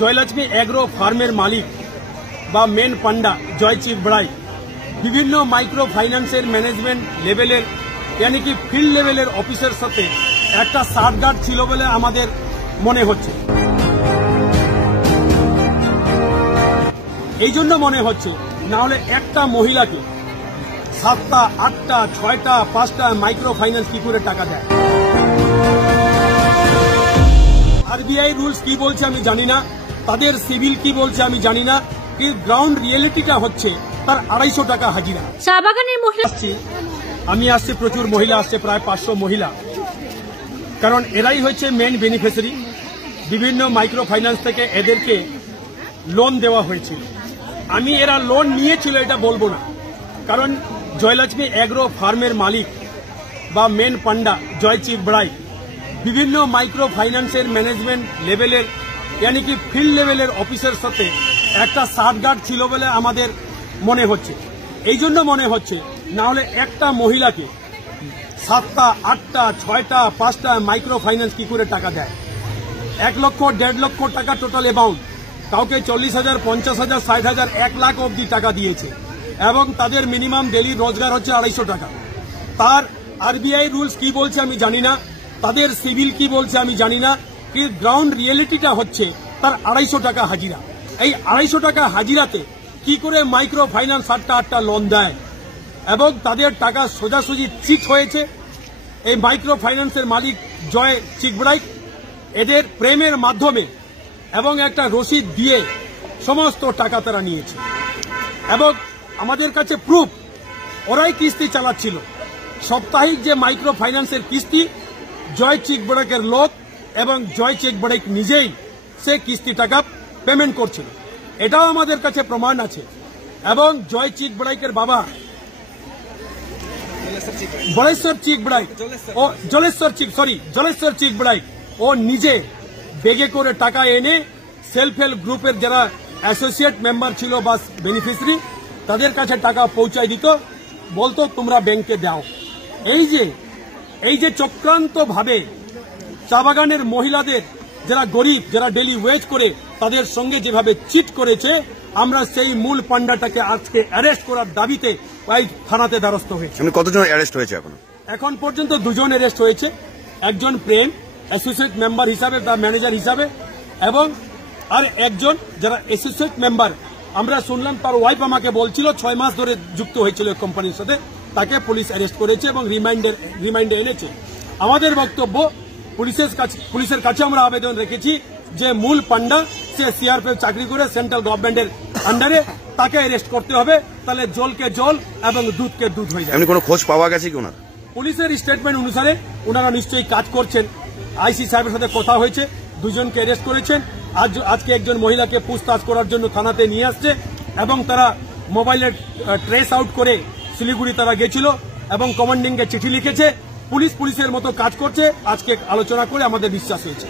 Jayalakshmi agro ফার্মের মালিক বা main পান্ডা জয় চিক বড়াই বিভিন্ন মাইক্রো ফাইন্যান্সের ম্যানেজমেন্ট লেভেলের यानी कि ফিল্ড লেভেলের অফিসের সাথে একটা সাটগাঁট ছিল বলে আমাদের মনে হচ্ছে। এই জন্য মনে হচ্ছে, না হলে একটা মহিলাকে 7টা 8টা 6টা 5টা মাইক্রো ফাইন্যান্স কি করে টাকা দেয়। আরবিআই রুলস কি বলছে আমি জানি না, তাদের সিভিল কি বলছে আমি জানি না, কিন্তু গ্রাউন্ড রিয়েলিটিটা হচ্ছে তার 250 টাকা হাজিরা। চা বাগানের মহিলা আমি আসছে, প্রচুর মহিলা আসছে, প্রায় 500 মহিলা, কারণ এরাই হচ্ছে মেন বেনিফিশিয়ারি। বিভিন্ন মাইক্রো ফাইন্যান্স থেকে এদেরকে লোন দেওয়া হয়েছিল। আমি এরা লোন নিয়েছিল এটা বলবো না, কারণ জয়লক্ষ্মী এগ্রো ফার্মের মালিক বা মেন পান্ডা জয় চিক বড়াই বিভিন্ন মাইক্রো ফাইন্যান্সের ম্যানেজমেন্ট লেভেলের यानी कि ফিল্ড লেভেলের অফিসের সাথে একটা সাটগাঁট ছিল বলে আমাদের মনে হচ্ছে। এই জন্য মনে হচ্ছে, না হলে একটা মহিলাকে 7টা 8টা 6টা 5টা মাইক্রো ফাইন্যান্স কি করে টাকা দেয়। 1 লক্ষ 1.5 লক্ষ টাকা টোটাল অ্যামাউন্ট, কাউকে 40,000 50,000 60,000 1 লাখ অবধি টাকা দিয়েছে এবং তাদের মিনিমাম ডেলি রোজগার হচ্ছে 250 টাকা। তার আরবিআই রুলস কি বলছে আমি জানি না, তাদের সিভিল কি বলছে আমি জানি না, কিন্তু গ্রাউন্ড রিয়েলিটিটা হচ্ছে তার 250 টাকা হাজিরা। এই 250 টাকা হাজিরাতে কি করে মাইক্রো ফাইন্যান্স 7টা 8টা লোন দেয় এবং তাদের টাকা সোজাসুজি চিট হয়েছে। এই মাইক্রো ফাইন্যান্সের মালিক জয় চিক বড়াই এদের প্রেমের মাধ্যমে এবং একটা রসিদ দিয়ে সমস্ত টাকা তারা নিয়েছে এবং আমাদের কাছে প্রুফ ওরাই কিস্তি চালাচ্ছিল। সাপ্তাহিক যে মাইক্রো ফাইন্যান্সের কিস্তি জয় চিক বড়াইয়ের লোক এবং জয় চিক বড়াই নিজেই সে কিস্তি টাকা পেমেন্ট করছিল, এটাও আমাদের কাছে প্রমাণ আছে। এবং জয় চিক বড়াইয়ের বাবা জলেশ্বর চিক বড়াই ও নিজে বেগে করে টাকা এনে সেলফ হেল্প গ্রুপের যারা অ্যাসোসিয়েট মেম্বার ছিল বা বেনিফিশিয়ারি তাদের কাছে টাকা পৌঁছায় দিত, বলতো তোমরা ব্যাংকে দাও। এই যে চক্রান্ত ভাবে চা বাগানের মহিলাদের যারা গরিব, যারা ডেলি ওয়েজ করে, তাদের সঙ্গে যেভাবে চিট করেছে, আমরা সেই মূল পান্ডাটাকে আজকে অ্যারেস্ট করার দাবিতে থানাতে দ্বারস্থ হয়েছে। কতজন অ্যারেস্ট হয়েছে এখন পর্যন্ত 2 জন অ্যারেস্ট হয়েছে, একজন প্রেম অ্যাসোসিয়েট মেম্বার হিসাবে বা ম্যানেজার হিসাবে, এবং আর একজন যারা অ্যাসোসিয়েট মেম্বার আমরা শুনলাম তার ওয়াইফ আমাকে বলছিল 6 মাস ধরে যুক্ত হয়েছিল কোম্পানির সাথে, তাকে পুলিশ অ্যারেস্ট করেছে এবং রিমান্ডে এনেছে। আমাদের বক্তব্য, পুলিশের কাছে আমরা আবেদন রেখেছি যে মূল পান্ডা সে সিআরপিএফ চাকরি করে সেন্ট্রাল গভর্নমেন্টের আন্ডারে, তাকে অ্যারেস্ট করতে হবে, তাহলে জলকে জল এবং দুধকে দুধ হয়ে যাবে। কোনো খোঁজ পাওয়া গেছে কি ওনার? পুলিশের স্টেটমেন্ট অনুসারে ওনারা নিশ্চয়ই কাজ করছেন। আইসি সাহেবের সাথে কথা হয়েছে, 2 জনকে অ্যারেস্ট করেছেন। আজকে একজন মহিলাকে পুছতাছ করার জন্য থানাতে নিয়ে আসছে এবং তারা মোবাইলের ট্রেস আউট করে শিলিগুড়ি তারা গেছিল এবং কমান্ডিংকে চিঠি লিখেছে। পুলিশের মতো কাজ করছে, আজকে আলোচনা করে আমাদের বিশ্বাস হয়েছে।